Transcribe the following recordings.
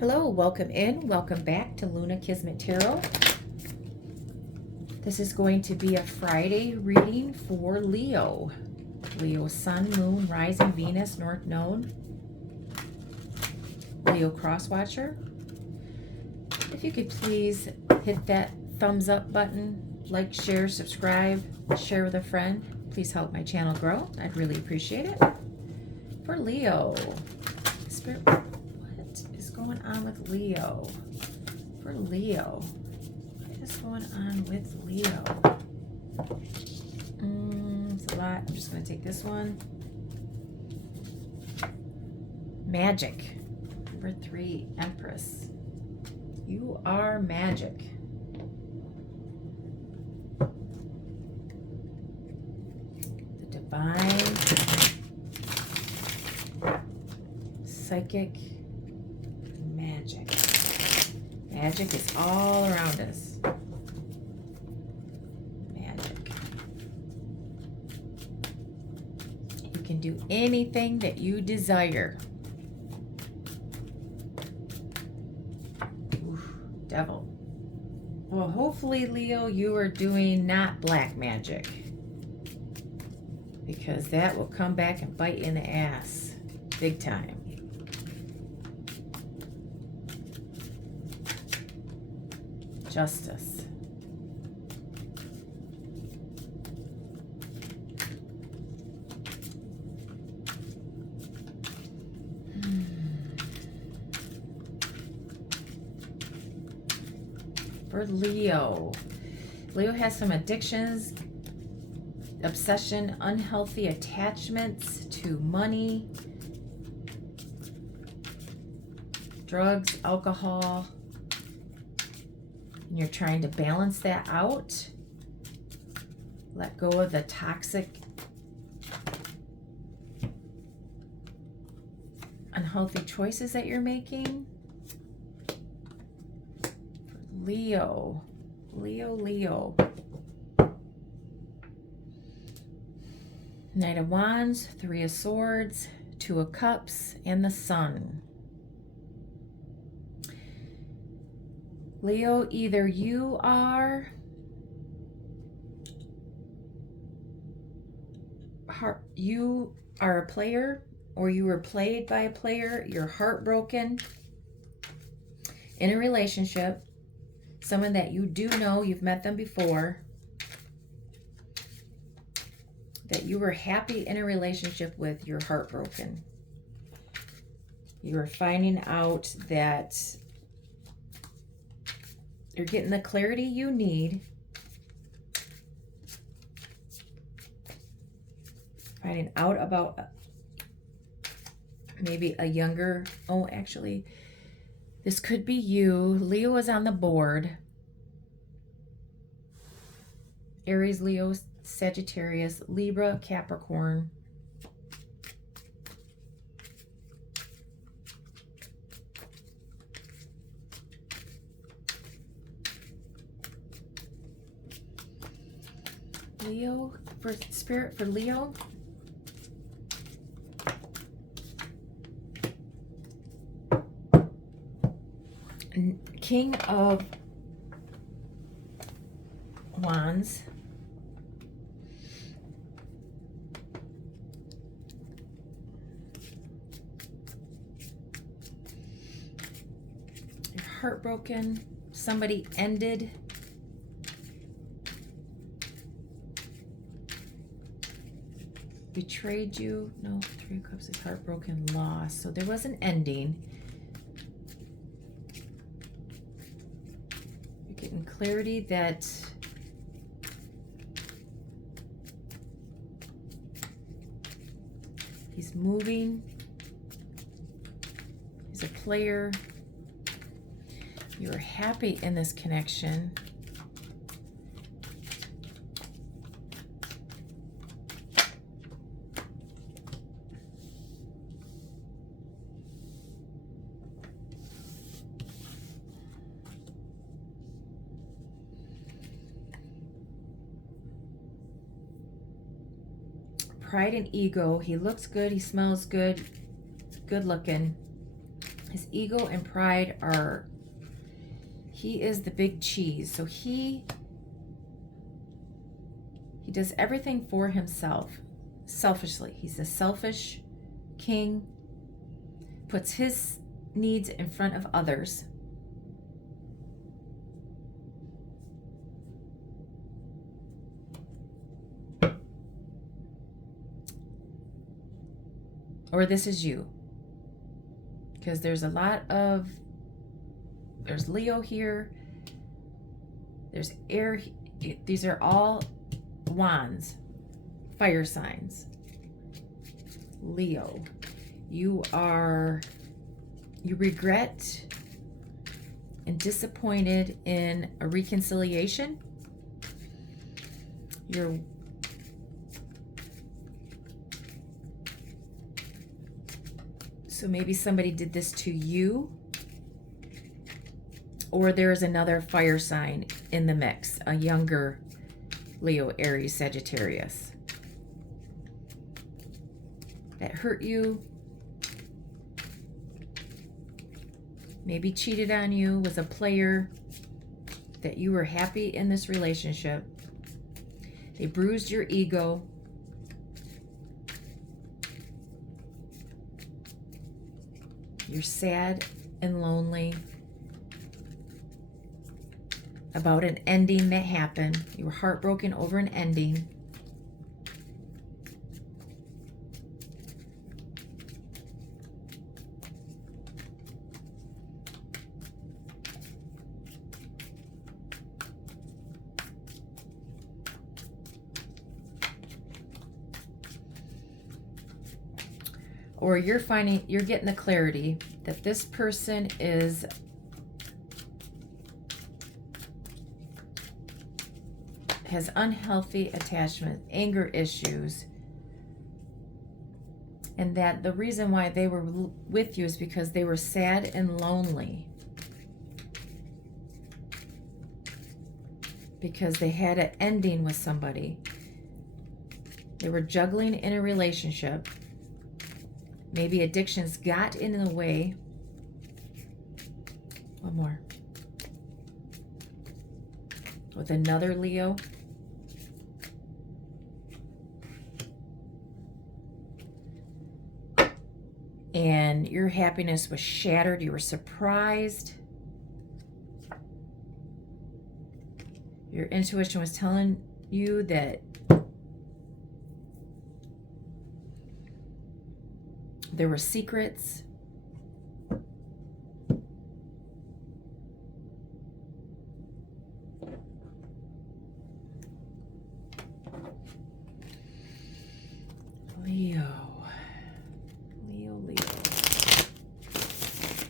Hello, welcome in, welcome back to Luna Kismet Tarot. This is going to be a Friday reading for Leo. Leo Sun, Moon, Rising, Venus, North Node. Leo Crosswatcher. If you could please hit that thumbs up button, like, share, subscribe, share with a friend. Please help my channel grow. I'd really appreciate it. For Leo, Spirit, going on with Leo? For Leo, what is going on with Leo? It's a lot. I'm just going to take this one. Magic. Number 3, Empress. You are magic. The divine, psychic, magic. Magic is all around us. Magic. You can do anything that you desire. Oof, devil. Well, hopefully, Leo, you are doing not black magic, because that will come back and bite you in the ass big time. Justice. For Leo. Leo has some addictions, obsession, unhealthy attachments to money, drugs, alcohol. And you're trying to balance that out. Let go of the toxic, unhealthy choices that you're making. Leo. Leo. Knight of Wands, 3 of Swords, 2 of Cups, and the Sun. Leo, either you are a player, or you were played by a player. You're heartbroken in a relationship. Someone that you do know, you've met them before, that you were happy in a relationship with, you're heartbroken. You are finding out that you're getting the clarity you need. Finding out about maybe a younger, actually, this could be you. Leo is on the board. Aries, Leo, Sagittarius, Libra, Capricorn. Leo, for Spirit, for Leo. King of Wands. You're heartbroken. Somebody ended. Betrayed you. No, 3 of Cups is heartbroken, loss. So there was an ending. You're getting clarity that he's moving. He's a player. You're happy in this connection. Pride and ego. He looks good. He smells good. Good looking. His ego and pride are, he is the big cheese. So he does everything for himself, selfishly. He's a selfish king, puts his needs in front of others. Or this is you. Because there's a lot of, there's Leo here, there's air, these are all wands, fire signs. Leo, you regret and disappointed in a reconciliation. So maybe somebody did this to you, or there's another fire sign in the mix, a younger Leo, Aries, Sagittarius that hurt you, maybe cheated on you, was a player, that you were happy in this relationship. They bruised your ego. You're sad and lonely about an ending that happened. You were heartbroken over an ending. Or you're getting the clarity that this person has unhealthy attachment, anger issues, and that the reason why they were with you is because they were sad and lonely, because they had an ending with somebody. They were juggling in a relationship. Maybe addictions got in the way. One more. With another Leo. And your happiness was shattered. You were surprised. Your intuition was telling you that there were secrets. Leo.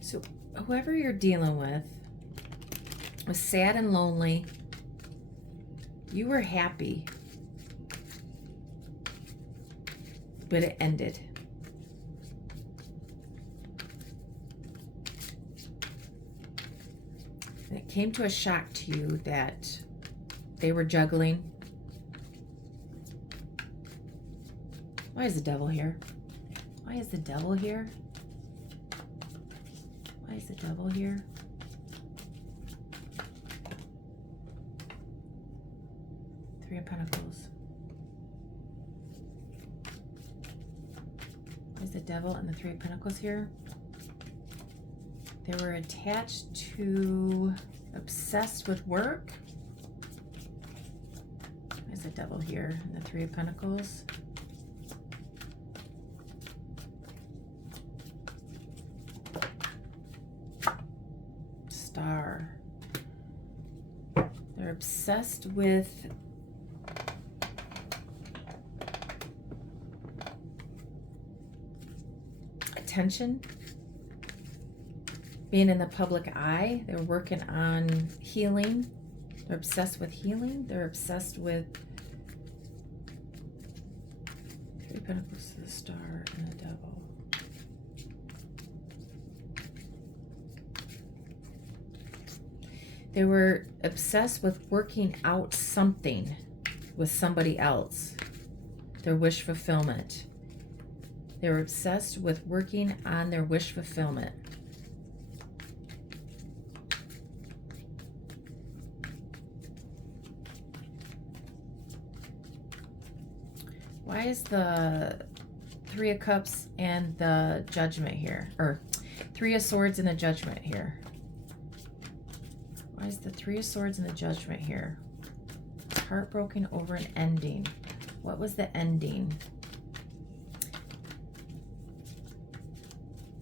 So whoever you're dealing with was sad and lonely. You were happy, but it ended. And it came to a shock to you that they were juggling. Why is the devil here? Why is the devil here? Why is the devil here? Three of Pentacles. Why is the devil and the Three of Pentacles here? They were attached to, obsessed with work. Why is the devil here and the Three of Pentacles? Star. They're obsessed with attention, being in the public eye. They're working on healing. They're obsessed with healing. They're obsessed with Three of Pentacles to the Star and the Devil. They were obsessed with working out something with somebody else. Their wish fulfillment. They were obsessed with working on their wish fulfillment. Why is the Three of Cups and the Judgment here? Or Three of Swords and the Judgment here? Why is the Three of Swords and the Judgment here? Heartbroken over an ending. What was the ending?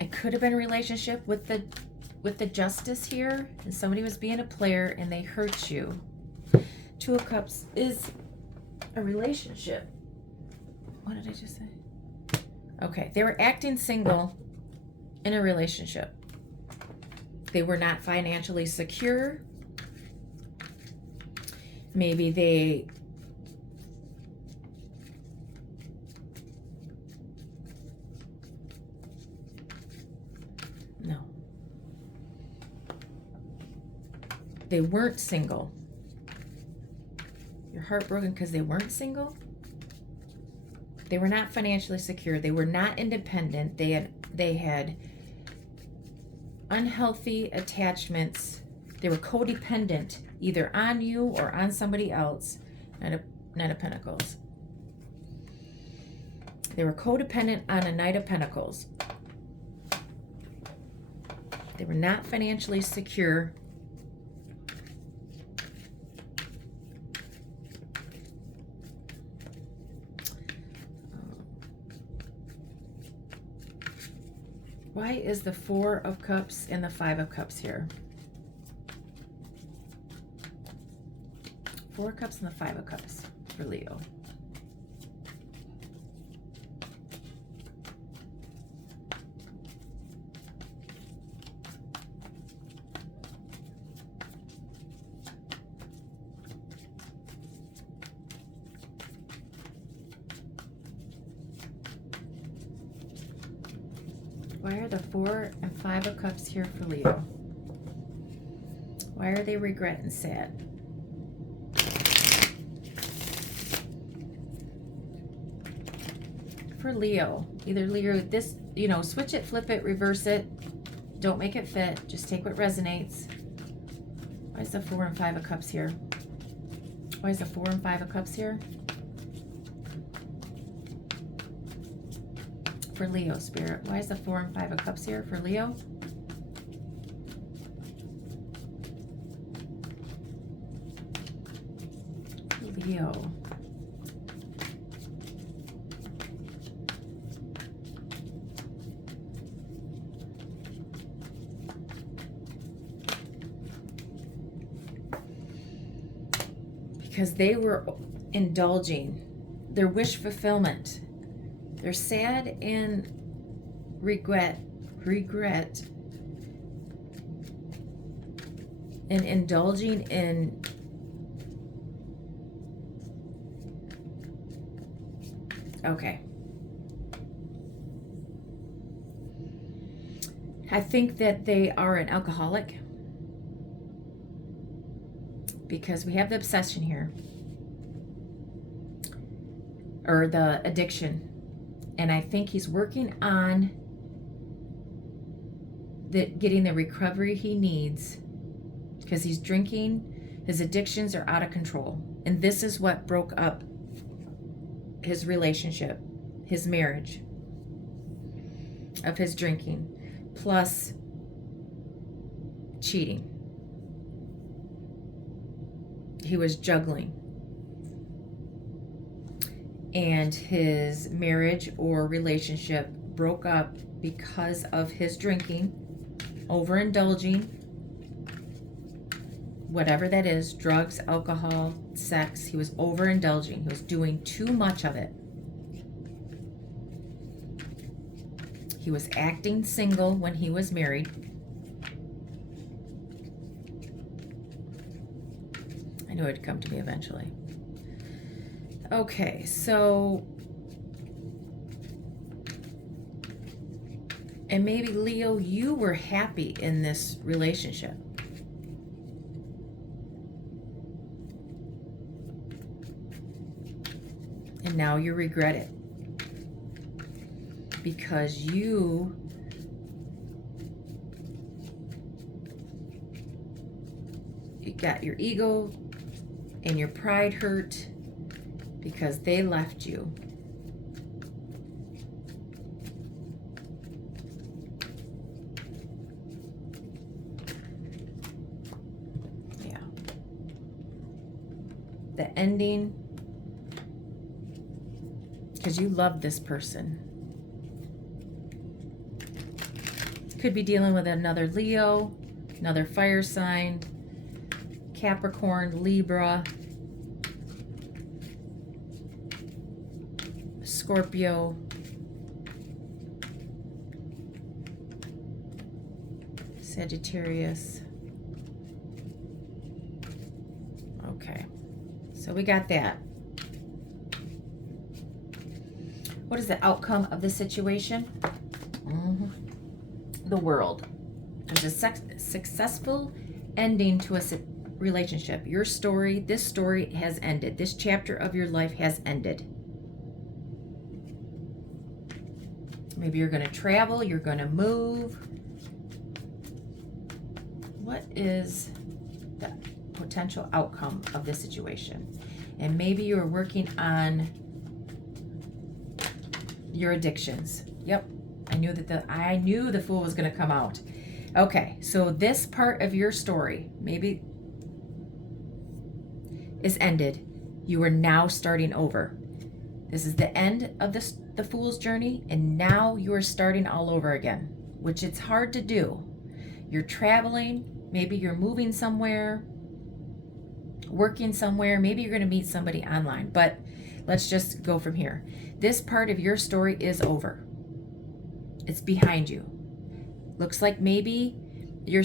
It could have been a relationship with the Justice here, and somebody was being a player and they hurt you. Two of Cups is a relationship. What did I just say? Okay, they were acting single in a relationship. They were not financially secure. Maybe they no. They weren't single. You're heartbroken because they weren't single? They were not financially secure. They were not independent. They had unhealthy attachments. They were codependent, either on you or on somebody else. Knight of Pentacles. They were codependent on a Knight of Pentacles. They were not financially secure. Why is the Four of Cups and the Five of Cups here? Four of Cups and the Five of Cups for Leo. Why are the Four and Five of Cups here for Leo? Why are they regret and sad? For Leo, either Leo, this, you know, switch it, flip it, reverse it. Don't make it fit. Just take what resonates. Why is the Four and Five of Cups here? Why is the Four and Five of Cups here? For Leo, Spirit. Why is the Four and Five of Cups here for Leo? Leo. Because they were indulging their wish fulfillment. They're sad and regret and indulging in okay. I think that they are an alcoholic because we have the obsession here or the addiction. And I think he's working on getting the recovery he needs because he's drinking. His addictions are out of control. And this is what broke up his relationship, his marriage, of his drinking, plus cheating. He was juggling. And his marriage or relationship broke up because of his drinking, overindulging, whatever that is, drugs, alcohol, sex. He was overindulging. He was doing too much of it. He was acting single when he was married. I knew it'd come to me eventually. Okay, so, and maybe Leo, you were happy in this relationship. And now you regret it. Because you got your ego and your pride hurt because they left you. the ending, because you love this person. Could be dealing with another Leo, another fire sign, Capricorn, Libra, Scorpio, Sagittarius. Okay, so we got that. What is the outcome of the situation? The World. There's a successful ending to a relationship. Your story, this story has ended. This chapter of your life has ended. Maybe you're going to travel, you're going to move. What is the potential outcome of this situation? And maybe you're working on your addictions. Yep. I knew the Fool was going to come out. Okay, so this part of your story maybe is ended. You are now starting over. This is the end of the Fool's journey, and now you are starting all over again, which it's hard to do. You're traveling, maybe you're moving somewhere, working somewhere, maybe you're going to meet somebody online, but let's just go from here. This part of your story is over. It's behind you. Looks like maybe you're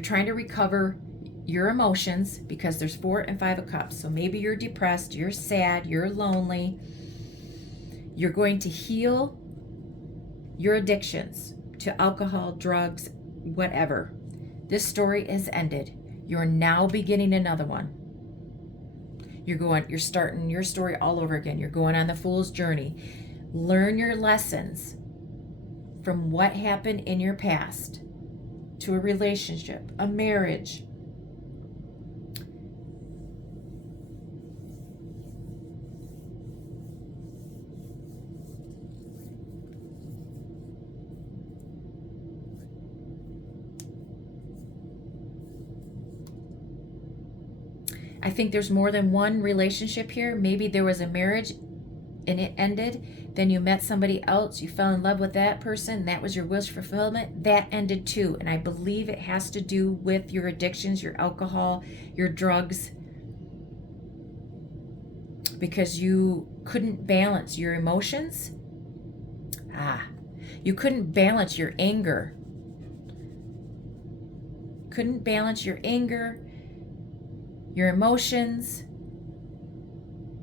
trying to recover your emotions, because there's 4 and 5 of Cups. So maybe you're depressed, you're sad, you're lonely. You're going to heal your addictions to alcohol, drugs, whatever. This story has ended. You're now beginning another one. You're starting your story all over again. You're going on the Fool's journey. Learn your lessons from what happened in your past to a relationship, a marriage. I think there's more than one relationship here. Maybe there was a marriage and it ended. Then you met somebody else. You fell in love with that person. That was your wish fulfillment. That ended too. And I believe it has to do with your addictions, your alcohol, your drugs. Because you couldn't balance your emotions. You couldn't balance your anger. Couldn't balance your anger, your emotions,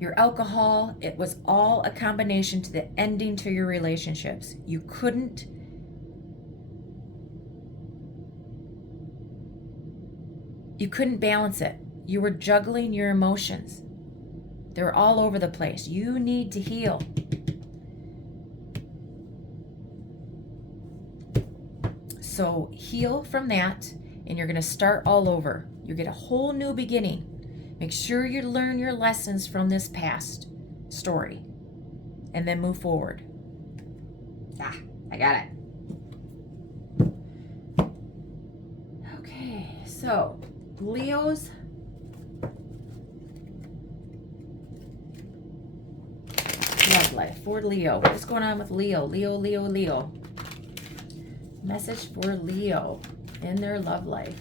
your alcohol. It was all a combination to the ending to your relationships. You couldn't balance it. You were juggling your emotions. They were all over the place. You need to heal. So heal from that, and you're going to start all over. You get a whole new beginning. Make sure you learn your lessons from this past story and then move forward. I got it. Okay, so Leo's love life for Leo. What's going on with Leo? Leo. Message for Leo in their love life.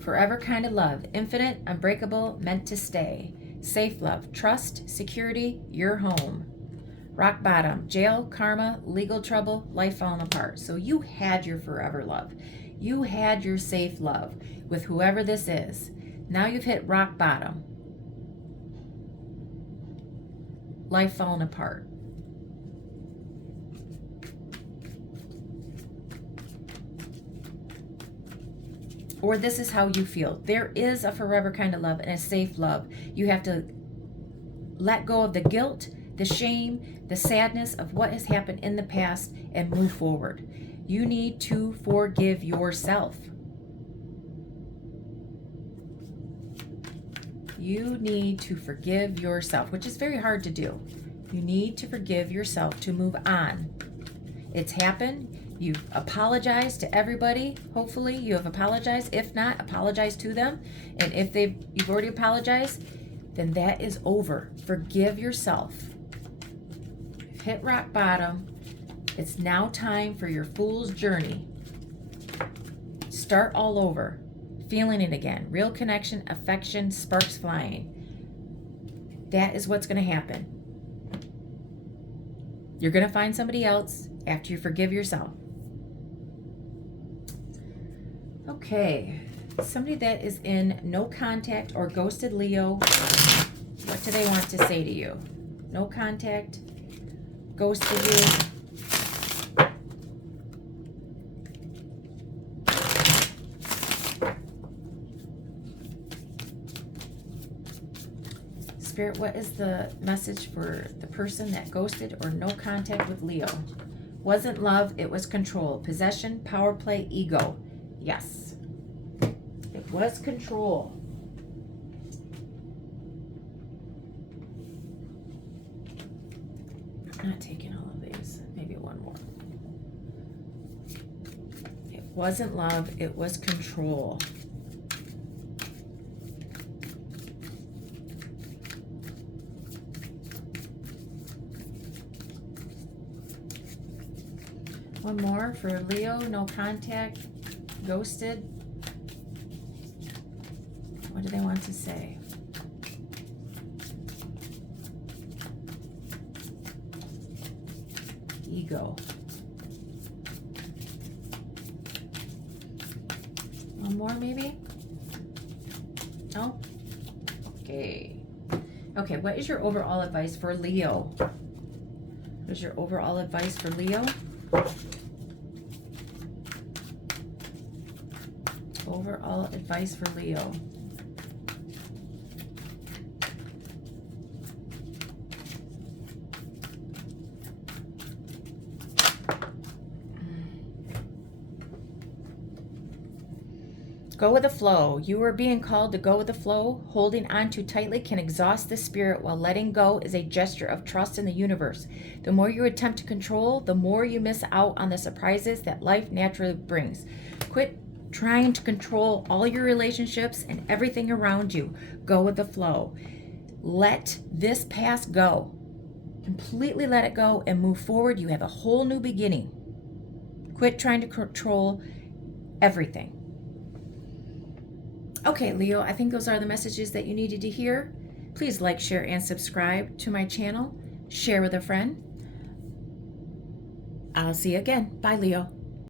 Forever kind of love, infinite, unbreakable, meant to stay. Safe love, trust, security, your home. Rock bottom, jail, karma, legal trouble, life falling apart. So you had your forever love. You had your safe love with whoever this is. Now you've hit rock bottom. Life falling apart. Or this is how you feel. There is a forever kind of love and a safe love. You have to let go of the guilt, the shame, the sadness of what has happened in the past and move forward. You need to forgive yourself. You need to forgive yourself, which is very hard to do. You need to forgive yourself to move on. It's happened. You've apologized to everybody. Hopefully you have apologized. If not, apologize to them. And if you've already apologized, then that is over. Forgive yourself. You've hit rock bottom. It's now time for your fool's journey. Start all over. Feeling it again. Real connection, affection, sparks flying. That is what's going to happen. You're going to find somebody else after you forgive yourself. Okay. Somebody that is in no contact or ghosted Leo, what do they want to say to you? No contact, ghosted you. Spirit, what is the message for the person that ghosted or no contact with Leo? Wasn't love, it was control. Possession, power play, ego. Yes. It was control. I'm not taking all of these. Maybe one more. It wasn't love, it was control. One more for Leo, no contact, ghosted. What do they want to say? Ego. One more maybe? No? Okay. Okay, what is your overall advice for Leo? What is your overall advice for Leo? Overall advice for Leo. Go with the flow. You are being called to go with the flow. Holding on too tightly can exhaust the spirit, while letting go is a gesture of trust in the universe. The more you attempt to control, the more you miss out on the surprises that life naturally brings. Quit trying to control all your relationships and everything around you. Go with the flow. Let this past go. Completely let it go and move forward. You have a whole new beginning. Quit trying to control everything. Okay, Leo, I think those are the messages that you needed to hear. Please like, share, and subscribe to my channel. Share with a friend. I'll see you again. Bye, Leo.